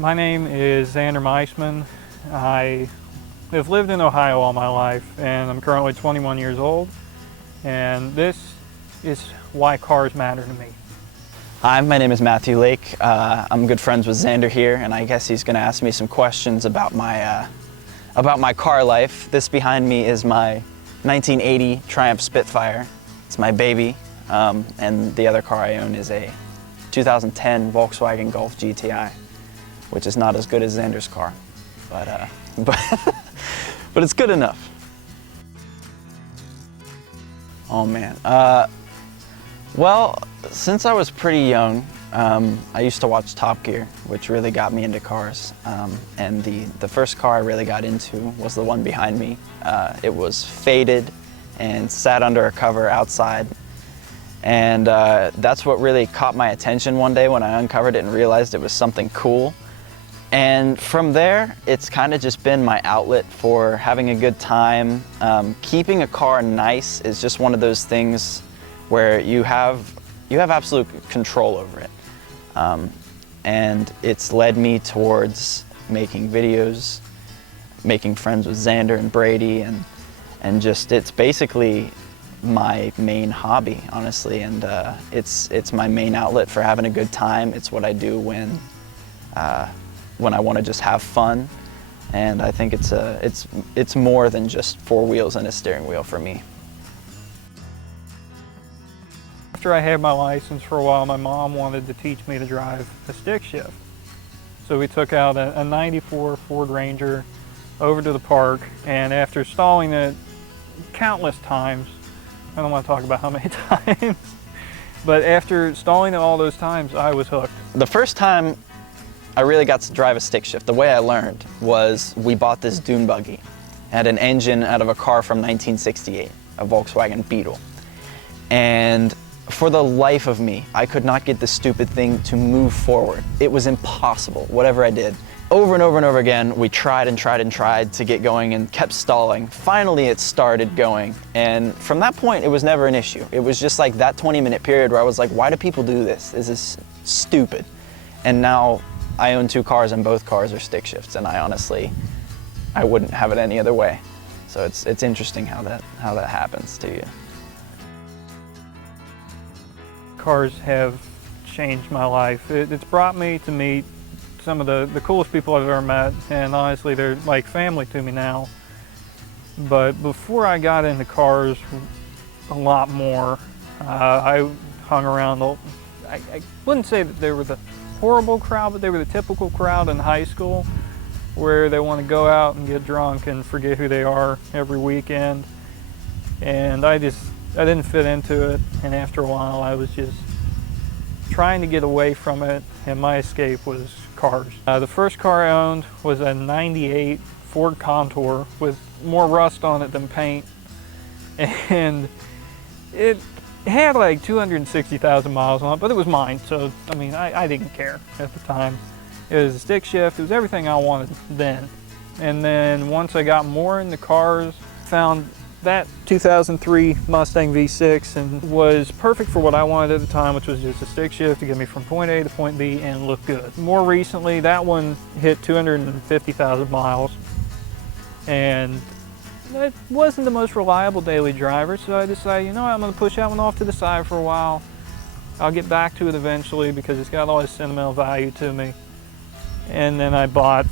My name is Xander Meisman. I have lived in Ohio all my life, and I'm currently 21 years old, and this is why cars matter to me. Hi, my name is Matthew Lake. I'm good friends with Xander here, and I guess he's going to ask me some questions about my car life. This behind me is my 1980 Triumph Spitfire. It's my baby, and the other car I own is a 2010 Volkswagen Golf GTI, which is not as good as Xander's car, but it's good enough. Oh man. Well, since I was pretty young, I used to watch Top Gear, which really got me into cars. And the first car I really got into was the one behind me. It was faded and sat under a cover outside. And that's what really caught my attention one day when I uncovered it and realized it was something cool. And from there, it's kind of just been my outlet for having a good time. Keeping a car nice is just one of those things where you have absolute control over it. And it's led me towards making videos, making friends with Xander and Brady, and just, it's basically my main hobby, honestly, and it's my main outlet for having a good time. It's what I do when I want to just have fun, and I think it's more than just four wheels and a steering wheel for me. After I had my license for a while, my mom wanted to teach me to drive a stick shift. So we took out a 94 Ford Ranger over to the park, and after stalling it countless times, I don't want to talk about how many times, but after stalling it all those times, I was hooked. The first time I really got to drive a stick shift, the way I learned was we bought this dune buggy. It had an engine out of a car from 1968, a Volkswagen Beetle. And for the life of me, I could not get this stupid thing to move forward. It was impossible, whatever I did. Over and over and over again, we tried and tried and tried to get going and kept stalling. Finally, it started going. And from that point, it was never an issue. It was just like that 20-minute period where I was like, why do people do this? This is stupid. And now I own two cars, and both cars are stick shifts, and I wouldn't have it any other way. So it's interesting how that happens to you. Cars have changed my life. It's brought me to meet some of the coolest people I've ever met, and honestly, they're like family to me now. But before I got into cars a lot more, I hung around, I wouldn't say that they were the horrible crowd, but they were the typical crowd in high school where they want to go out and get drunk and forget who they are every weekend. And I didn't fit into it, and after a while I was just trying to get away from it, and my escape was cars. The first car I owned was a 98 Ford Contour with more rust on it than paint, and it had like 260,000 miles on it, but it was mine, so I mean, I didn't care at the time. It was a stick shift, it was everything I wanted then. And then once I got more into cars, found that 2003 Mustang V6 and was perfect for what I wanted at the time, which was just a stick shift to get me from point A to point B and look good. More recently, that one hit 250,000 miles, and it wasn't the most reliable daily driver, so I decided, you know what, I'm going to push that one off to the side for a while. I'll get back to it eventually because it's got all this sentimental value to me. And then I bought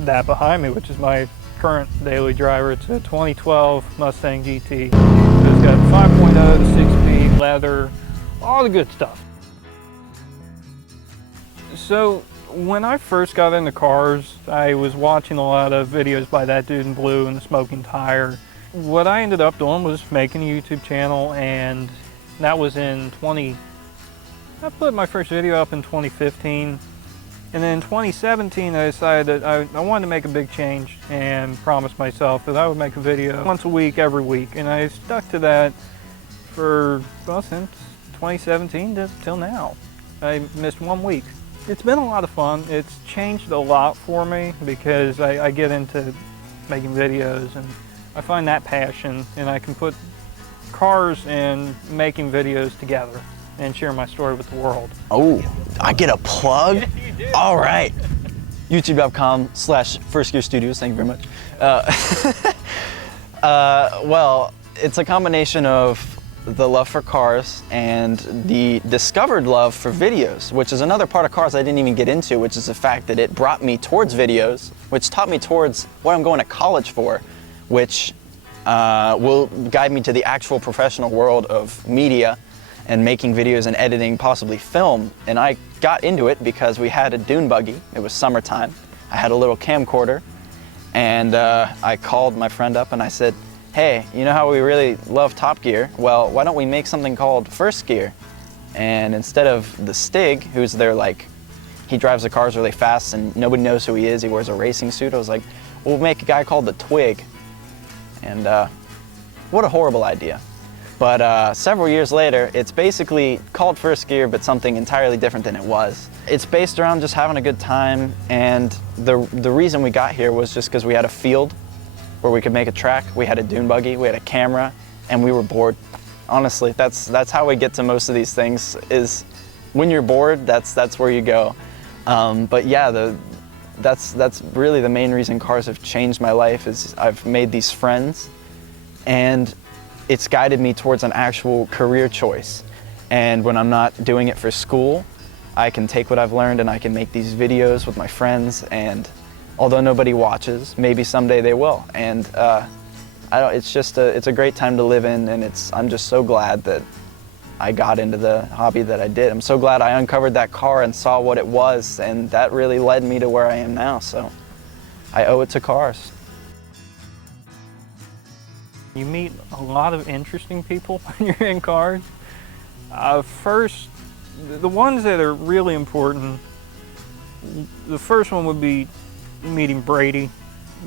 that behind me, which is my current daily driver. It's a 2012 Mustang GT. It's got 5.0 to 6-speed, leather, all the good stuff. So when I first got into cars, I was watching a lot of videos by that dude in blue and the smoking tire. What I ended up doing was making a YouTube channel, and that was I put my first video up in 2015. And then in 2017, I decided that I wanted to make a big change and promised myself that I would make a video once a week, every week. And I stuck to that for, well, since 2017 till now. I missed 1 week. It's been a lot of fun. It's changed a lot for me because I get into making videos, and I find that passion, and I can put cars and making videos together and share my story with the world. Oh, I get a plug? All right. youtube.com/firstgearstudios. Thank you very much. Well, it's a combination of the love for cars and the discovered love for videos, which is another part of cars I didn't even get into, which is the fact that it brought me towards videos, which taught me towards what I'm going to college for, which will guide me to the actual professional world of media and making videos and editing, possibly film. And I got into it because we had a dune buggy. It was summertime. I had a little camcorder, and I called my friend up and I said, hey, you know how we really love Top Gear? Well, why don't we make something called First Gear? And instead of the Stig, who's there, like, he drives the cars really fast and nobody knows who he is, he wears a racing suit, I was like, we'll make a guy called the Twig. And what a horrible idea. But several years later, it's basically called First Gear, but something entirely different than it was. It's based around just having a good time, and the reason we got here was just because we had a field where we could make a track, we had a dune buggy, we had a camera, and we were bored. Honestly, that's how we get to most of these things, is when you're bored, that's where you go. But yeah, that's really the main reason cars have changed my life, is I've made these friends, and it's guided me towards an actual career choice. And when I'm not doing it for school, I can take what I've learned and I can make these videos with my friends, and although nobody watches, maybe someday they will. And it's a great time to live in, and I'm just so glad that I got into the hobby that I did. I'm so glad I uncovered that car and saw what it was, and that really led me to where I am now, so I owe it to cars. You meet a lot of interesting people when you're in cars. First, the ones that are really important, the first one would be meeting Brady.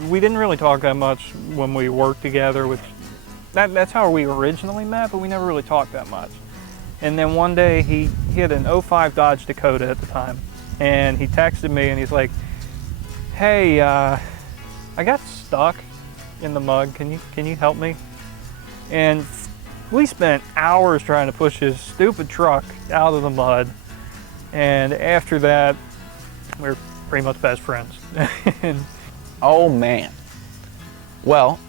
We didn't really talk that much when we worked together, which that's how we originally met, but we never really talked that much. And then one day he had an '05 Dodge Dakota at the time, and he texted me and he's like, hey, I got stuck in the mud, can you help me? And we spent hours trying to push his stupid truck out of the mud, and after that we're pretty much best friends. Oh man. Well,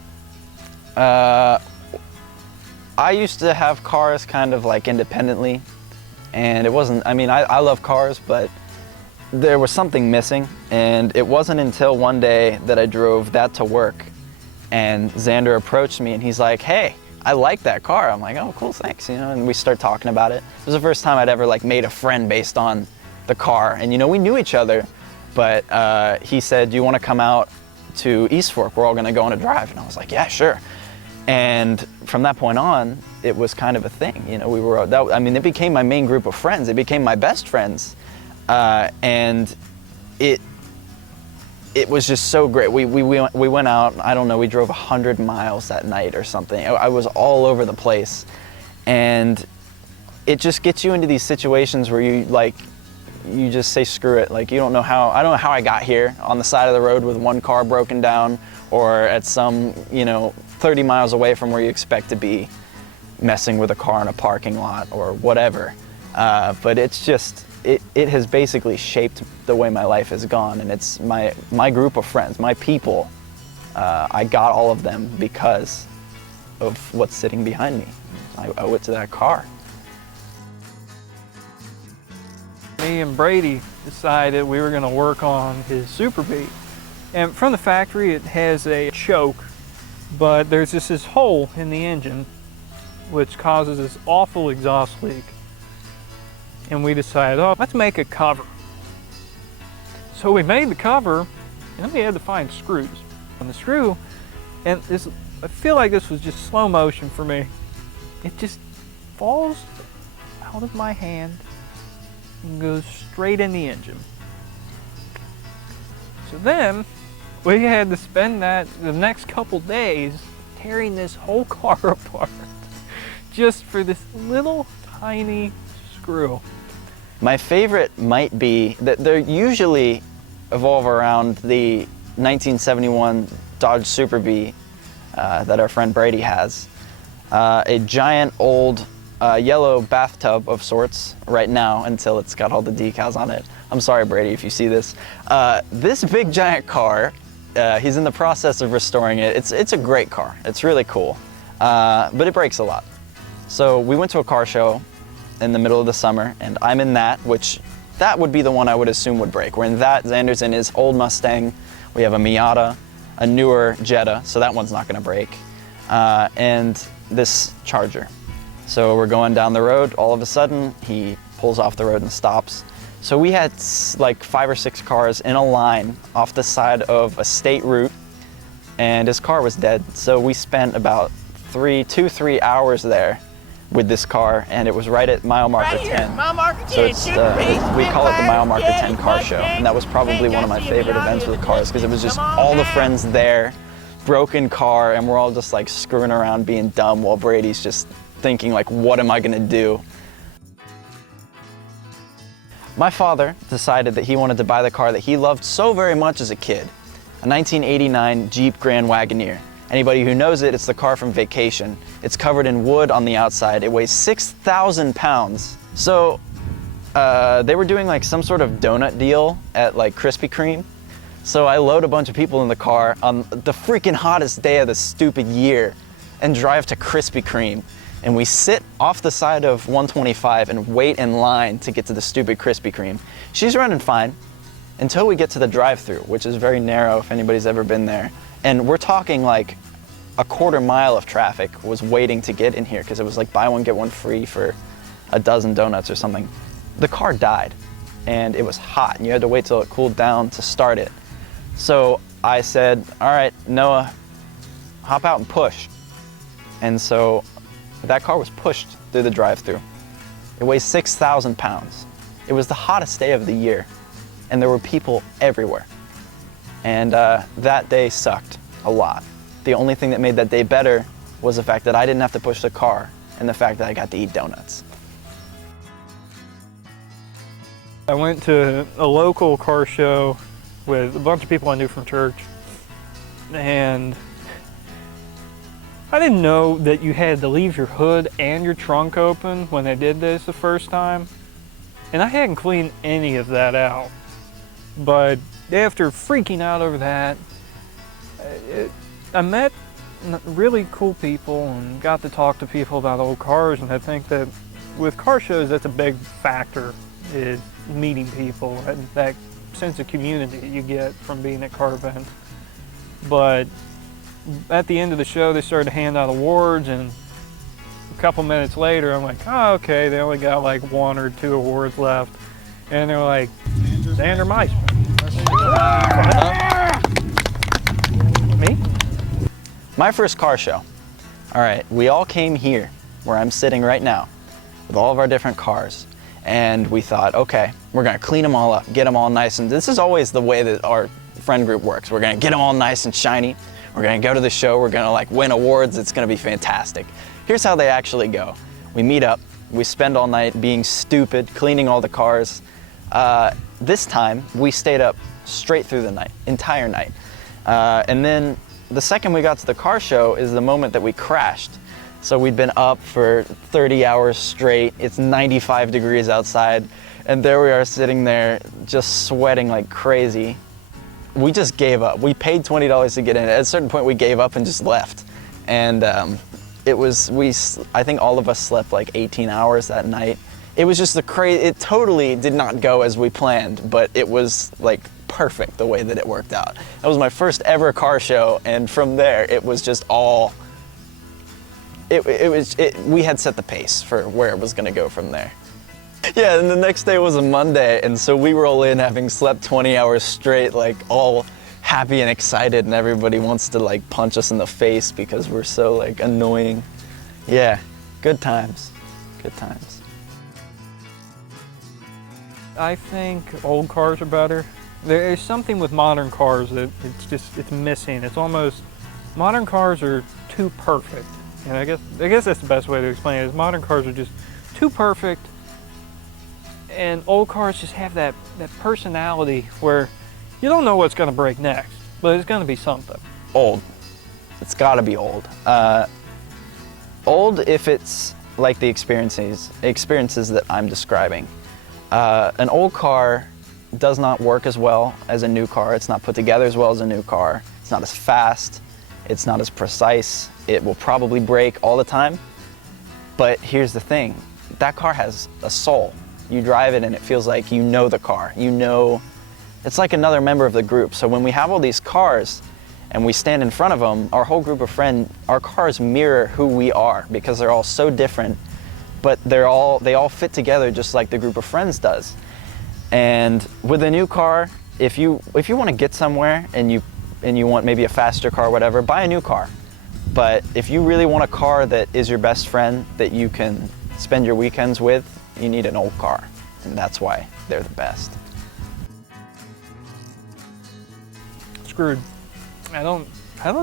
I used to have cars kind of like independently, and it wasn't, I mean, I love cars, but there was something missing, and it wasn't until one day that I drove that to work, and Xander approached me and he's like, hey, I like that car. I'm like, oh, cool, thanks, you know, and we start talking about it. It was the first time I'd ever like made a friend based on the car, and you know, we knew each other, but he said, do you want to come out to East Fork? We're all going to go on a drive. And I was like, yeah, sure. And from that point on, it was kind of a thing. You know, I mean, it became my main group of friends. It became my best friends. And it was just so great. We went out, I don't know, we drove 100 miles that night or something. I was all over the place. And it just gets you into these situations where you just say screw it. Like, I don't know how I got here on the side of the road with one car broken down, or at some, you know, 30 miles away from where you expect to be, messing with a car in a parking lot or whatever. But it's just, it has basically shaped the way my life has gone, and it's my group of friends, my people. I got all of them because of what's sitting behind me. I owe it to that car. Me and Brady decided we were going to work on his Super Bee. And from the factory, it has a choke, but there's just this hole in the engine which causes this awful exhaust leak. And we decided, oh, let's make a cover. So we made the cover, and then we had to find screws. And the screw, and I feel like this was just slow motion for me. It just falls out of my hand and goes straight in the engine. So then we had to spend the next couple days tearing this whole car apart just for this little tiny screw. My favorite might be that they're usually evolve around the 1971 Dodge Super Bee that our friend Brady has. A giant old yellow bathtub of sorts right now until it's got all the decals on it. I'm sorry, Brady, if you see this. This big giant car, he's in the process of restoring it. It's a great car. It's really cool, but it breaks a lot. So we went to a car show in the middle of the summer, and I'm in that, which that would be the one I would assume would break. We're in that, Xander's in his old Mustang. We have a Miata, a newer Jetta, so that one's not gonna break, and this Charger. So we're going down the road, all of a sudden, he pulls off the road and stops. So we had like 5 or 6 cars in a line off the side of a state route, and his car was dead. So we spent about 3 hours there with this car, and it was right at mile marker 10. Mile marker 10. So it's, we call it the mile marker 10 car show, and that was probably one of my favorite events with cars because it was just all the friends there, broken car, and we're all just like screwing around being dumb while Brady's just thinking like, what am I gonna do? My father decided that he wanted to buy the car that he loved so very much as a kid, a 1989 Jeep Grand Wagoneer. Anybody who knows it, it's the car from Vacation. It's covered in wood on the outside. It weighs 6,000 pounds. So they were doing like some sort of donut deal at like Krispy Kreme. So I load a bunch of people in the car on the freaking hottest day of the stupid year and drive to Krispy Kreme. And we sit off the side of 125 and wait in line to get to the stupid Krispy Kreme. She's running fine until we get to the drive-thru, which is very narrow if anybody's ever been there. And we're talking like a quarter mile of traffic was waiting to get in here because it was like buy one, get one free for a dozen donuts or something. The car died and it was hot and you had to wait till it cooled down to start it. So I said, all right, Noah, hop out and push. And so that car was pushed through the drive-thru. It weighs 6,000 pounds. It was the hottest day of the year and there were people everywhere. And that day sucked a lot. The only thing that made that day better was the fact that I didn't have to push the car and the fact that I got to eat donuts. I went to a local car show with a bunch of people I knew from church, and I didn't know that you had to leave your hood and your trunk open when they did this the first time, and I hadn't cleaned any of that out. But after freaking out over that, I met really cool people and got to talk to people about old cars, and I think that with car shows that's a big factor, is meeting people and that sense of community you get from being at car events. But at the end of the show they started to hand out awards, and a couple minutes later I'm like, oh okay, they only got like 1 or 2 awards left, and they're like, Xander Meisman. Me? My first car show. All right, we all came here where I'm sitting right now with all of our different cars, and we thought, okay, we're gonna clean them all up, get them all nice, and this is always the way that our friend group works. We're gonna get them all nice and shiny. We're gonna go to the show, we're gonna like win awards, it's gonna be fantastic. Here's how they actually go. We meet up, we spend all night being stupid, cleaning all the cars. This time, we stayed up straight through the night, entire night. And then the second we got to the car show is the moment that we crashed. So we'd been up for 30 hours straight, it's 95 degrees outside, and there we are sitting there just sweating like crazy. We just gave up. We paid $20 to get in. At a certain point we gave up and just left. And I think all of us slept like 18 hours that night. It was just it totally did not go as we planned, but it was like perfect the way that it worked out. That was my first ever car show, and from there it was just all, we had set the pace for where it was gonna go from there. Yeah, and the next day was a Monday, and so we roll in having slept 20 hours straight, like all happy and excited, and everybody wants to like punch us in the face because we're so like annoying. Yeah, good times, good times. I think old cars are better. There's something with modern cars that it's missing. It's almost, modern cars are too perfect. And I guess that's the best way to explain it, is modern cars are just too perfect, and old cars just have that personality where you don't know what's gonna break next, but it's gonna be something. Old. It's gotta be old. Old if it's like the experiences that I'm describing. An old car does not work as well as a new car. It's not put together as well as a new car. It's not as fast. It's not as precise. It will probably break all the time. But here's the thing, that car has a soul. You drive it and it feels like you know the car. You know, it's like another member of the group. So when we have all these cars and we stand in front of them, our whole group of friends, our cars mirror who we are because they're all so different, but they all fit together just like the group of friends does. And with a new car, if you want to get somewhere and you want maybe a faster car or whatever, buy a new car. But if you really want a car that is your best friend, that you can spend your weekends with, you need an old car. And that's why they're the best. Screwed. I don't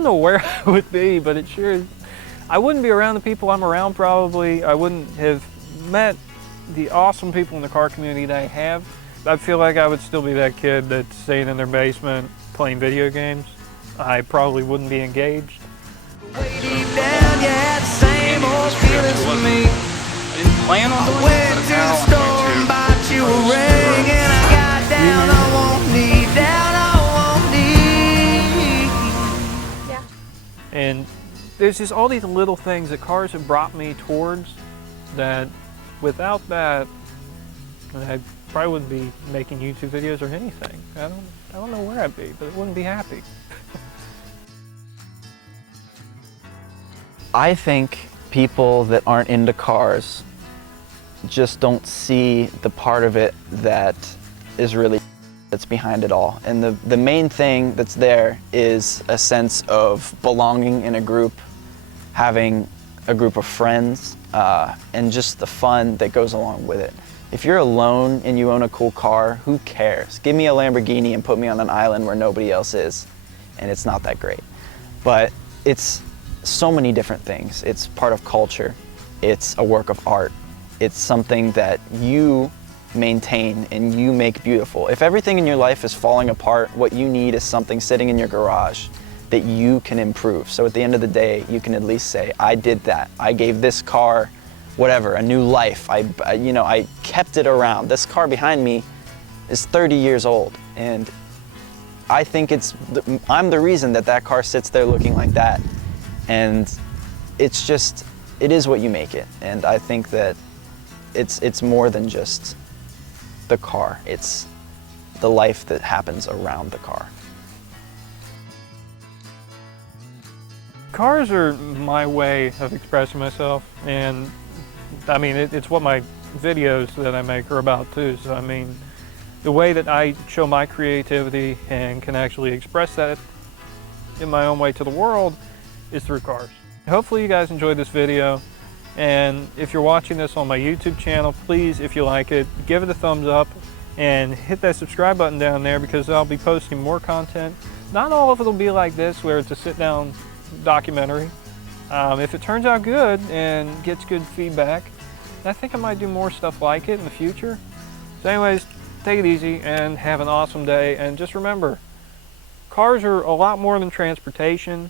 know where I would be, but it sure is. I wouldn't be around the people I'm around probably. I wouldn't have met the awesome people in the car community that I have. I feel like I would still be that kid that's staying in their basement playing video games. I probably wouldn't be engaged. Way deep down, you had the same old feelings for me. I didn't plan on doing Went it, to but the now store and bought you a ring, and I got down on one knee, down on one knee. Yeah. And there's just all these little things that cars have brought me towards that without that, I probably wouldn't be making YouTube videos or anything. I don't know where I'd be, but I wouldn't be happy. I think people that aren't into cars just don't see the part of it that is really that's behind it all. And the main thing that's there is a sense of belonging in a group, having a group of friends, and just the fun that goes along with it. If you're alone and you own a cool car, who cares? Give me a Lamborghini and put me on an island where nobody else is, and it's not that great. But it's so many different things. It's part of culture. It's a work of art. It's something that you maintain and you make beautiful. If everything in your life is falling apart, what you need is something sitting in your garage that you can improve. So at the end of the day, you can at least say, I did that. I gave this car, whatever, a new life. I kept it around. This car behind me is 30 years old, and I think I'm the reason that car sits there looking like that. And it's just, it is what you make it. And I think that it's more than just the car. It's the life that happens around the car. Cars are my way of expressing myself, and I mean, it's what my videos that I make are about too. So I mean, the way that I show my creativity and can actually express that in my own way to the world is through cars. Hopefully you guys enjoyed this video, and if you're watching this on my YouTube channel, please, if you like it, give it a thumbs up and hit that subscribe button down there, because I'll be posting more content. Not all of it will be like this where it's a sit-down documentary. If it turns out good and gets good feedback, I think I might do more stuff like it in the future. So anyways, take it easy and have an awesome day, and just remember, cars are a lot more than transportation.